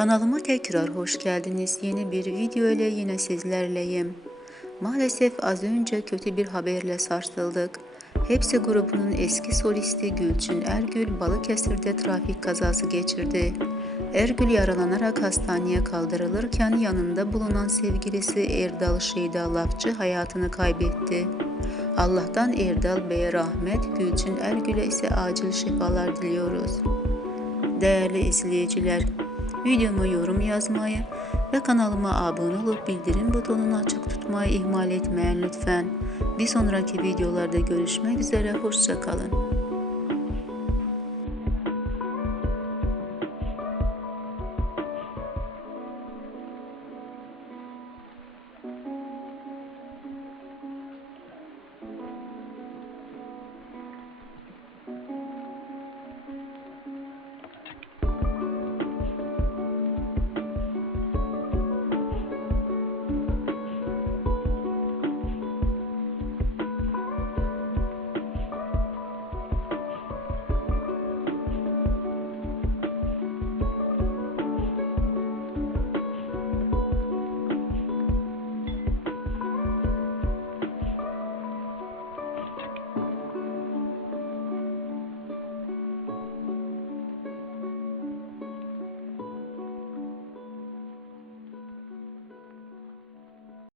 Kanalıma tekrar hoş geldiniz. Yeni bir video ile yine sizlerleyim. Maalesef az önce kötü bir haberle sarsıldık. Hepsi grubunun eski solisti Gülçin Ergül Balıkesir'de trafik kazası geçirdi. Ergül yaralanarak hastaneye kaldırılırken yanında bulunan sevgilisi Erdal Şeyda Lafçı hayatını kaybetti. Allah'tan Erdal Bey'e rahmet, Gülçin Ergül'e ise acil şifalar diliyoruz. Değerli izleyiciler, videoma yorum yazmayı ve kanalıma abone olup bildirim butonunu açık tutmayı ihmal etmeyin lütfen. Bir sonraki videolarda görüşmek üzere, hoşçakalın.